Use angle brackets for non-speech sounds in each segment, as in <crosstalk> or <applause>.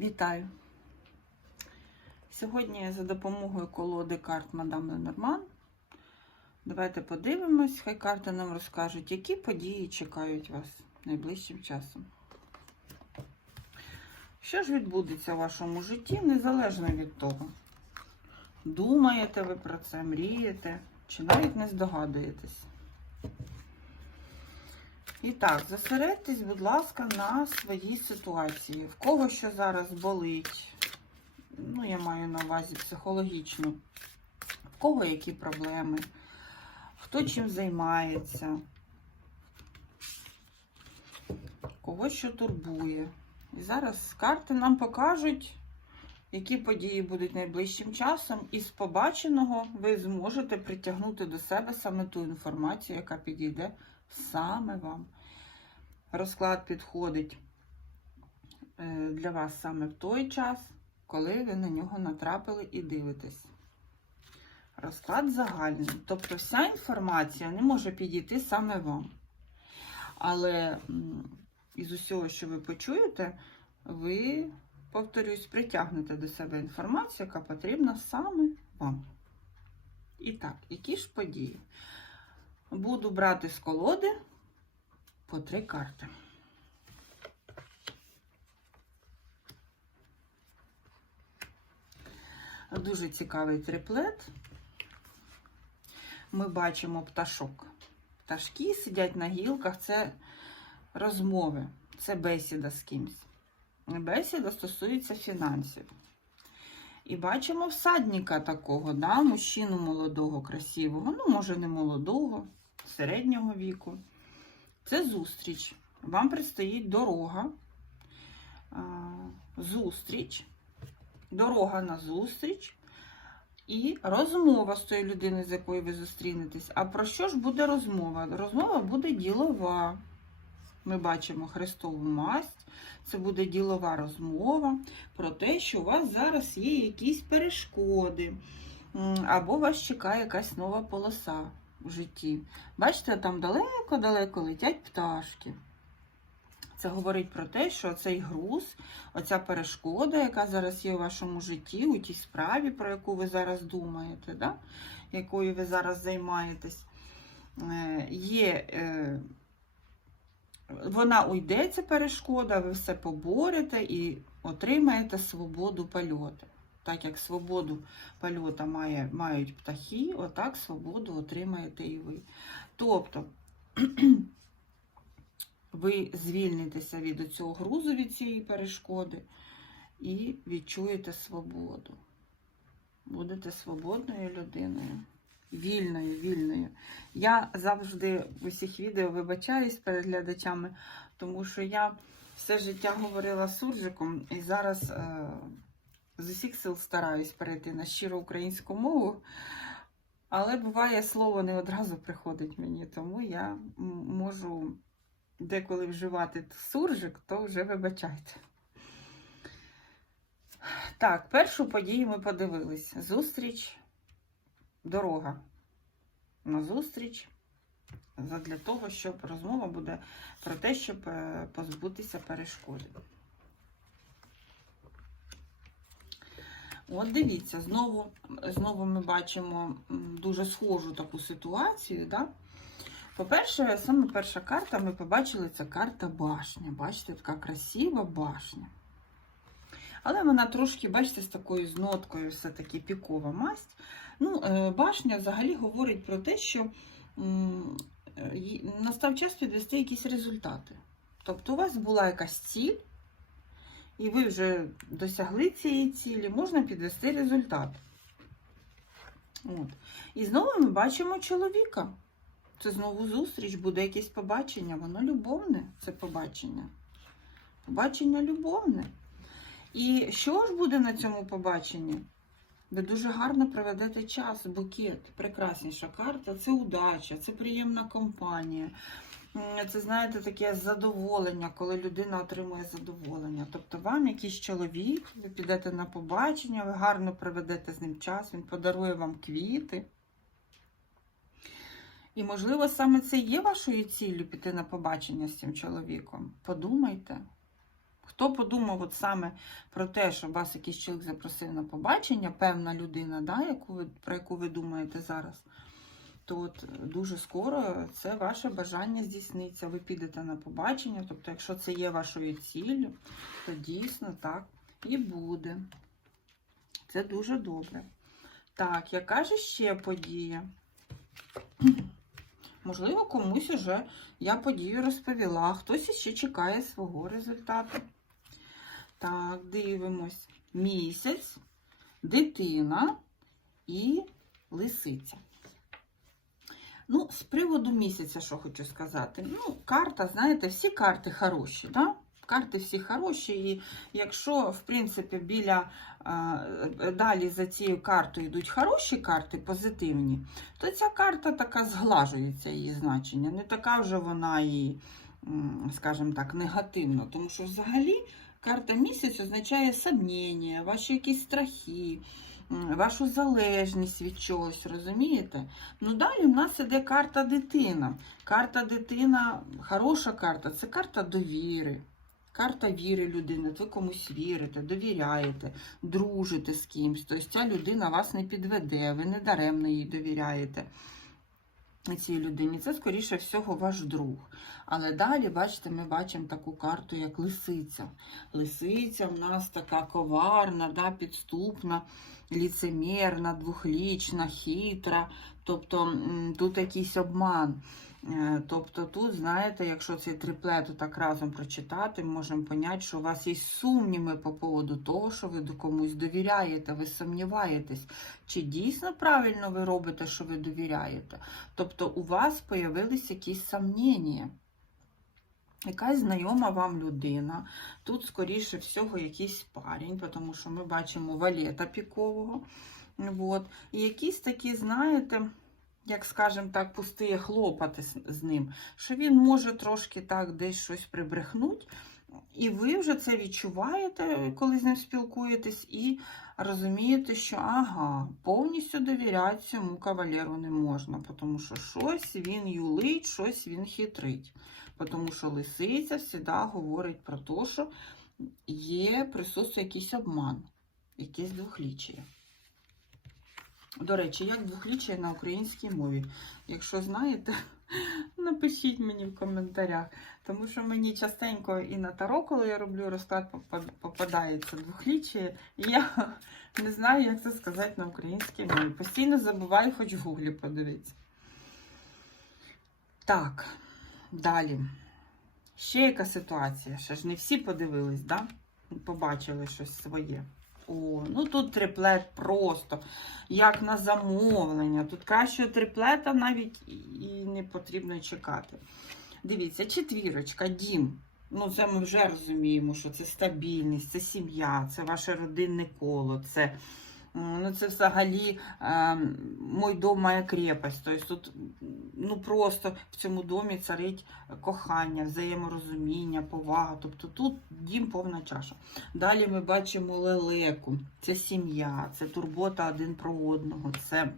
Вітаю! Сьогодні за допомогою колоди карт Мадам Ленорман. Давайте подивимось, хай карти нам розкажуть, які події чекають вас найближчим часом. Що ж відбудеться в вашому житті, незалежно від того, думаєте ви про це, мрієте, чи навіть не здогадуєтесь. І так, зосередьтесь, будь ласка, на своїй ситуації. В кого що зараз болить, ну, я маю на увазі психологічно, в кого які проблеми, хто чим займається, кого що турбує. І зараз карти нам покажуть, які події будуть найближчим часом, і з побаченого ви зможете притягнути до себе саме ту інформацію, яка підійде саме вам. Розклад підходить е, для вас саме в той час, коли ви на нього натрапили і дивитесь. Розклад загальний. Тобто вся інформація не може підійти саме вам. Але із усього, що ви почуєте, ви, повторюсь, притягнете до себе інформацію, яка потрібна саме вам. І так, які ж події? Буду брати з колоди по три карти. Дуже цікавий триплет. Ми бачимо пташок. Пташки сидять на гілках, це розмови, це бесіда з кимсь. Бесіда стосується фінансів. І бачимо всадника такого, да, мужчину молодого, красивого, ну, може, не молодого, середнього віку. Це зустріч. Вам предстоїть дорога, зустріч, дорога на зустріч і розмова з тою людиною, з якою ви зустрінетесь. А про що ж буде розмова? Розмова буде ділова. Ми бачимо Христову масть. Це буде ділова розмова про те, що у вас зараз є якісь перешкоди, або вас чекає якась нова полоса житті. Бачите, там далеко-далеко летять пташки. Це говорить про те, що цей груз, оця перешкода, яка зараз є у вашому житті, у тій справі, про яку ви зараз думаєте, да? якою ви зараз займаєтесь, е, є. е, Вона уйде, ця перешкода, ви все поборете і отримаєте свободу польоту. Так як свободу польота має, мають птахи, отак свободу отримаєте і ви. Тобто <clears throat> ви звільнитеся від цього грузу, від цієї перешкоди, і відчуєте свободу. Будете свободною людиною. Вільною, вільною. Я завжди в усіх відео вибачаюсь перед глядачами, тому що я все життя говорила суржиком і зараз е, з усіх сил стараюсь перейти на щиру українську мову. Але буває, слово не одразу приходить мені, тому я можу деколи вживати суржик, то вже вибачайте. Так, першу подію ми подивились. Зустріч, дорога. На зустріч. Для того, щоб розмова буде про те, щоб е, позбутися перешкоди. От дивіться, знову, знову ми бачимо дуже схожу таку ситуацію. Да? По-перше, саме перша карта, ми побачили, це карта башня. Бачите, така красива башня. Але вона трошки, бачите, з такою з ноткою, все-таки пікова масть. Ну, е, Башня взагалі говорить про те, що е, настав час підвести якісь результати. Тобто у вас була якась ціль, і ви вже досягли цієї цілі, можна підвести результат. От. І знову ми бачимо чоловіка. Це знову зустріч, буде якесь побачення. Воно любовне, це побачення. Побачення любовне. І що ж буде на цьому побаченні? Ви дуже гарно проведете час, букет, прекрасніша карта це удача, це приємна компанія. Це, знаєте, таке задоволення, коли людина отримує задоволення. Тобто вам якийсь чоловік, ви підете на побачення, ви гарно проведете з ним час, він подарує вам квіти. І, можливо, саме це є вашою ціллю піти на побачення з цим чоловіком. Подумайте, Хто подумав от саме про те, що вас якийсь чоловік запросив на побачення, певна людина, да, яку ви, про яку ви думаєте зараз, то от дуже скоро це ваше бажання здійсниться. Ви підете на побачення. Тобто, якщо це є вашою ціллю, то дійсно так і буде. Це дуже добре. Так, яка ж ще подія? Можливо, комусь уже я подію розповіла, хтось іще чекає свого результату. Так, дивимось. Місяць, дитина і лисиця. Ну, з приводу місяця, що хочу сказати. Ну, карта, знаєте, всі карти хороші, да? Карти всі хороші, і якщо, в принципі, біля далі за цією картою йдуть хороші карти, позитивні, то ця карта така зглажується, її значення. Не така вже вона і, скажімо так, негативна. Тому що взагалі карта місяць означає сомнення, ваші якісь страхи, вашу залежність від чогось, розумієте? Ну далі в нас іде карта дитина. Карта дитина, хороша карта це карта довіри. Карта віри людини, ви комусь вірите, довіряєте, дружите з кимсь. Тобто ця людина вас не підведе, ви не даремно їй довіряєте цій людині. Це, скоріше всього, ваш друг. Але далі, бачите, ми бачимо таку карту, як лисиця. Лисиця в нас така коварна, да, підступна, ліцемірна, двохлічна, хитра. Тобто тут якийсь обман. Е, Тобто тут, знаєте, якщо цей триплет так разом прочитати, ми можемо поняти, що у вас є сумніви по поводу того, що ви комусь довіряєте, ви сумніваєтесь, чи дійсно правильно ви робите, що ви довіряєте. Тобто у вас появились якісь сумніння. Якась знайома вам людина, тут, скоріше всього, якийсь парень, тому що ми бачимо валета пікового. От. І якісь такі, знаєте, як скажем так, пустиє хлопати з, ним, що він може трошки так десь щось прибрехнути, і ви вже це відчуваєте, коли з ним спілкуєтесь, і розумієте, що ага, повністю довіряти цьому кавалеру не можна, тому що щось він юлить, щось він хитрить. Тому що лисиця завжди говорить про те, що є присутствує якийсь обман, якесь двохліччя. До речі, як двохліччя на українській мові. Якщо знаєте, напишіть мені в коментарях. Тому що мені частенько і на таро, коли я роблю розклад, попа- попадається двохліччя, і я <laughs> не знаю, як це сказати на українській мові. Постійно забуваю, хоч в гуглі подивитися. Так, далі. Ще яка ситуація? Ще ж не всі подивились, да? Побачили щось своє. О, ну тут триплет просто, як на замовлення. Тут кращого триплета навіть і не потрібно чекати. Дивіться, четвірочка, дім. Ну, це ми вже розуміємо, що це стабільність, це сім'я, це ваше родинне коло, це, ну, це взагалі е, мой дом, моя крепость. Тобто тут ну, просто в цьому домі царить кохання, взаєморозуміння, повага. Тобто тут дім повна чаша. Далі ми бачимо лелеку. Це сім'я, це турбота один про одного. Це,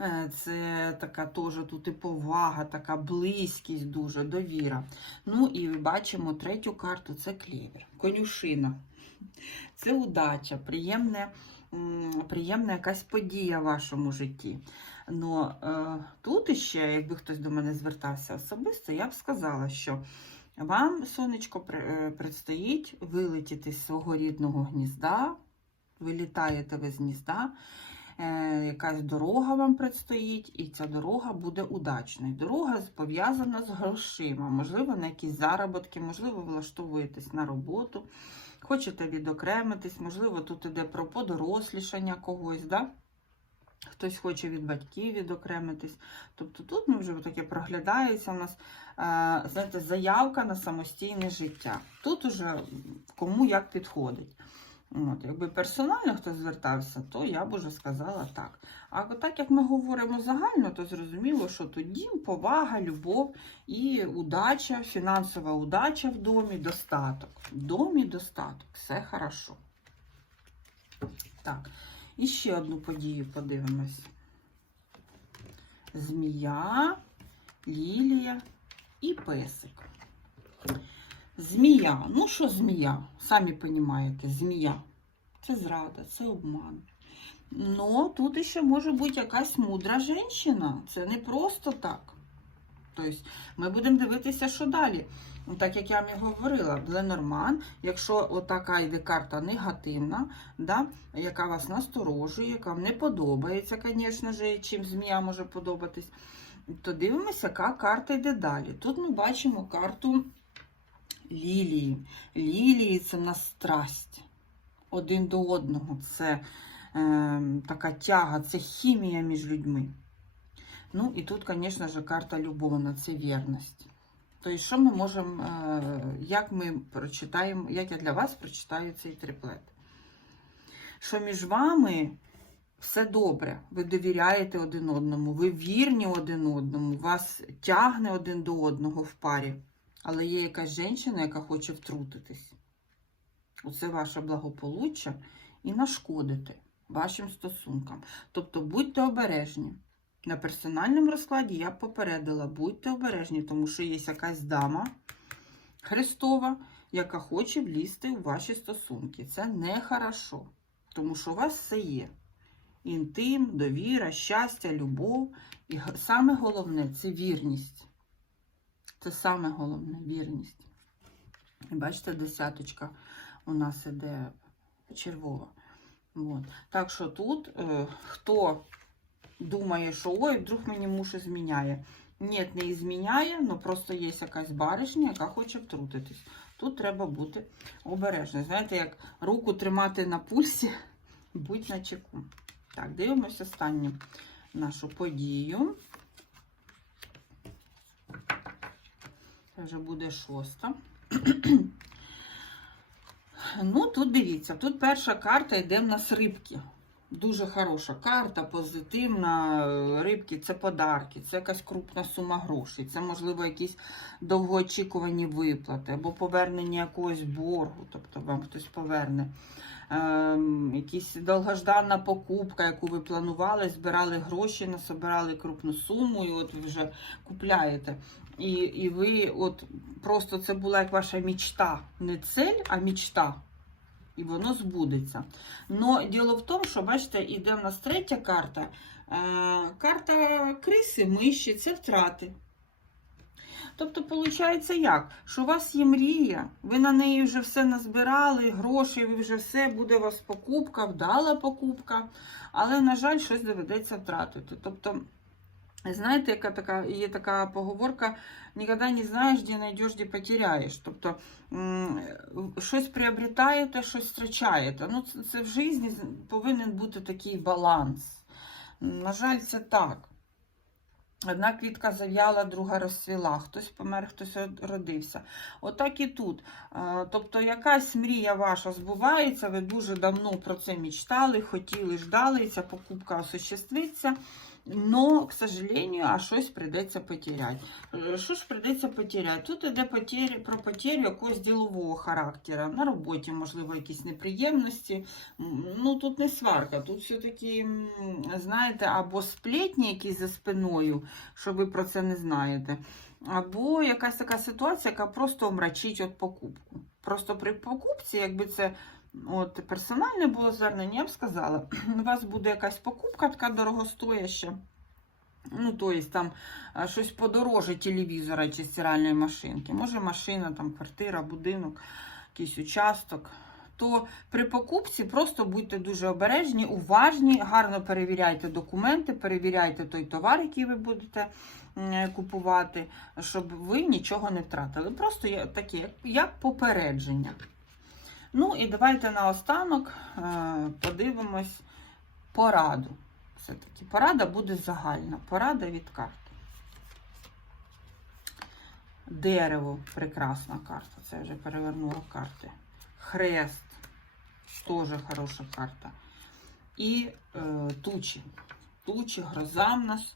е, це така теж тут і повага, така близькість дуже, довіра. Ну і бачимо третю карту це клєвер. Конюшина. Це удача, приємне, приємна якась подія в вашому житті. Но е, тут іще, якби хтось до мене звертався особисто, я б сказала, що вам, сонечко, е, предстоїть вилетіти з свого рідного гнізда, вилітаєте ви з гнізда, е, якась дорога вам предстоїть, і ця дорога буде удачною. Дорога пов'язана з грошима, можливо, на якісь заробітки, можливо, влаштовуєтесь на роботу, хочете відокремитись, можливо, тут іде про подорослішання когось. Да? Хтось хоче від батьків відокремитись. Тобто тут ми вже таке проглядається у нас, е, знаєте, заявка на самостійне життя. Тут уже кому як підходить. От, якби персонально хтось звертався, то я б уже сказала так. А так як ми говоримо загально, то зрозуміло, що тут дім, повага, любов і удача, фінансова удача в домі, достаток. В домі достаток, все хорошо. Так, і ще одну подію подивимось. Змія, лілія і песик. Змія. Ну що змія? Самі розумієте, змія. Це зрада, це обман. Ну, тут ще може бути якась мудра жінка. Це не просто так. Тобто, ми будемо дивитися, що далі. Ну, Так як я вам і говорила, Ленорман, якщо отака йде карта негативна, да, яка вас насторожує, яка вам не подобається, звісно ж, чим змія може подобатись, то дивимося, яка карта йде далі. Тут ми бачимо карту лілії. Лілії це в страсть один до одного. Це е, така тяга, це хімія між людьми. Ну і тут, звісно ж, карта любовна, це вірність. Тобто, що ми можемо, е, як ми прочитаємо, як я для вас прочитаю цей триплет? Що між вами все добре, ви довіряєте один одному, ви вірні один одному, вас тягне один до одного в парі, але є якась жінка, яка хоче втрутитись. Оце ваше благополуччя і нашкодити вашим стосункам. Тобто будьте обережні. На персональному розкладі я б попередила, будьте обережні, тому що є якась дама Христова, яка хоче влізти в ваші стосунки. Це не хорошо, тому що у вас все є. Інтим, довіра, щастя, любов. І саме головне це вірність. Це саме головне вірність. Бачите, десяточка у нас іде червова. От. Так що тут е, хто думає, що ой, вдруг мені муж зміняє. Ні, не зміняє, але просто є якась баришня, яка хоче втрутитись. Тут треба бути обережним. Знаєте, як руку тримати на пульсі, <laughs> будь на чеку. Так, дивимося останню нашу подію. Це вже буде шоста. <clears throat> Ну, тут дивіться, тут перша карта йде в нас рибки. Дуже хороша карта, позитивна. Рибки це подарки, це якась крупна сума грошей, це, можливо, якісь довгоочікувані виплати або повернення якогось боргу, тобто вам хтось поверне. Ем, якась довгожданна покупка, яку ви планували, збирали гроші, насобирали крупну суму, і от ви вже купляєте. І, і ви от просто це була як ваша мічта. Не цель, а мічта. І воно збудеться. Но діло в тому, що, бачите, іде в нас третя карта. Е, карта криси, миші це втрати. Тобто, виходить як? Що у вас є мрія, ви на неї вже все назбирали, гроші, ви вже все, буде у вас покупка, вдала покупка, але, на жаль, щось доведеться втратити. Тобто, знаєте, яка така, є така поговорка, ніколи не знаєш, де знайдеш, де потеряєш. Тобто, щось приобретаєте, щось втрачаєте. Ну, це, це в житті повинен бути такий баланс. На жаль, це так. Одна квітка зав'яла, друга розцвіла, хтось помер, хтось родився. Отак і тут. Тобто, якась мрія ваша збувається, ви дуже давно про це мечтали, хотіли, ждали, ця покупка осуществиться. Но, к сожалению, а щось прийдеться потеряти. Що ж прийдеться потеряти? Тут іде потері, про потерю якогось ділового характеру. На роботі, можливо, якісь неприємності. Ну, тут не сварка, тут все-таки, знаєте, або сплетні якісь за спиною, що ви про це не знаєте. Або якась така ситуація, яка просто омрачить от покупку. Просто при покупці, якби це от, персональне було звернення, я б сказала, <clears throat> у вас буде якась покупка така дорогостояща. Ну, то есть там щось подороже телевізора чи стиральної машинки. Може машина, там квартира, будинок, якийсь участок. То при покупці просто будьте дуже обережні, уважні, гарно перевіряйте документи, перевіряйте той товар, який ви будете купувати, щоб ви нічого не втратили. Просто таке, як попередження. Ну і давайте наостанок е, подивимось пораду. Все-таки порада буде загальна. Порада від карт. Дерево прекрасна карта. Це я вже перевернула карти. Хрест. Теж хороша карта. І е, тучі. Тучі, гроза в нас.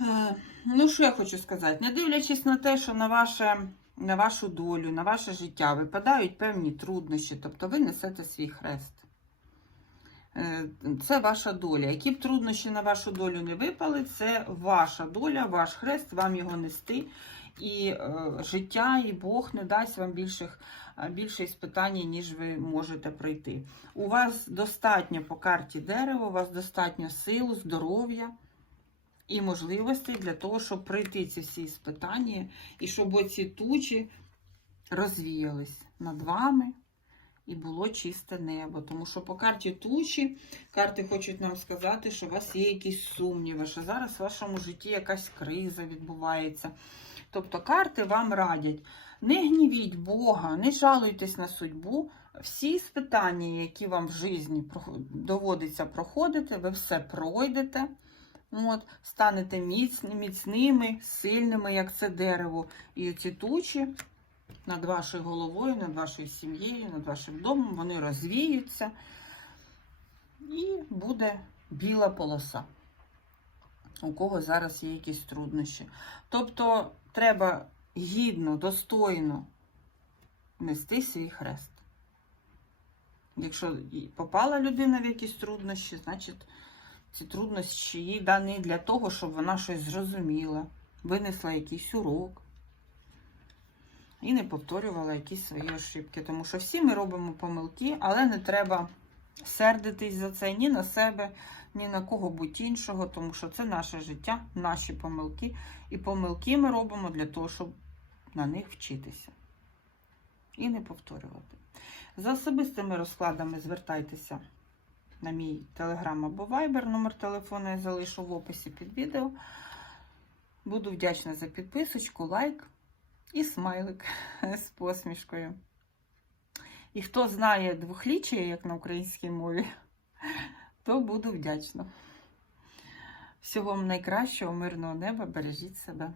Е, ну, що я хочу сказати? Не дивлячись на те, що на ваше на вашу долю, на ваше життя випадають певні труднощі, тобто ви несете свій хрест. Е, Це ваша доля. Які б труднощі на вашу долю не випали, це ваша доля, ваш хрест, вам його нести. і е, життя, і Бог не дасть вам більших, е, більше іспитань, ніж ви можете пройти. У вас достатньо по карті дерева, у вас достатньо сил, здоров'я і можливостей для того, щоб пройти ці всі іспитання, і щоб оці тучі розвіялись над вами. І було чисте небо. Тому що по карті тучі карти хочуть нам сказати, що у вас є якісь сумніви, що зараз в вашому житті якась криза відбувається. Тобто карти вам радять: не гнівіть Бога, не жалуйтесь на судьбу. Всі спитання, які вам в житті доводиться проходити, ви все пройдете. От, станете міцними, сильними, як це дерево. І ці тучі над вашою головою, над вашою сім'єю, над вашим домом, вони розвіються. І буде біла полоса. У кого зараз є якісь труднощі. Тобто треба гідно, достойно нести свій хрест. Якщо попала людина в якісь труднощі, значить ці труднощі їй дані для того, щоб вона щось зрозуміла, винесла якийсь урок і не повторювала якісь свої ошибки. Тому що всі ми робимо помилки, але не треба сердитись за це ні на себе, ні на кого будь іншого, тому що це наше життя, наші помилки. І помилки ми робимо для того, щоб на них вчитися і не повторювати. За особистими розкладами звертайтеся на мій телеграм або вайбер. Номер телефону я залишу в описі під відео. Буду вдячна за підписочку, лайк і смайлик <laughs> з посмішкою. І хто знає двохліччя, як на українській мові, <laughs> то буду вдячна. Всього вам найкращого, мирного неба, бережіть себе.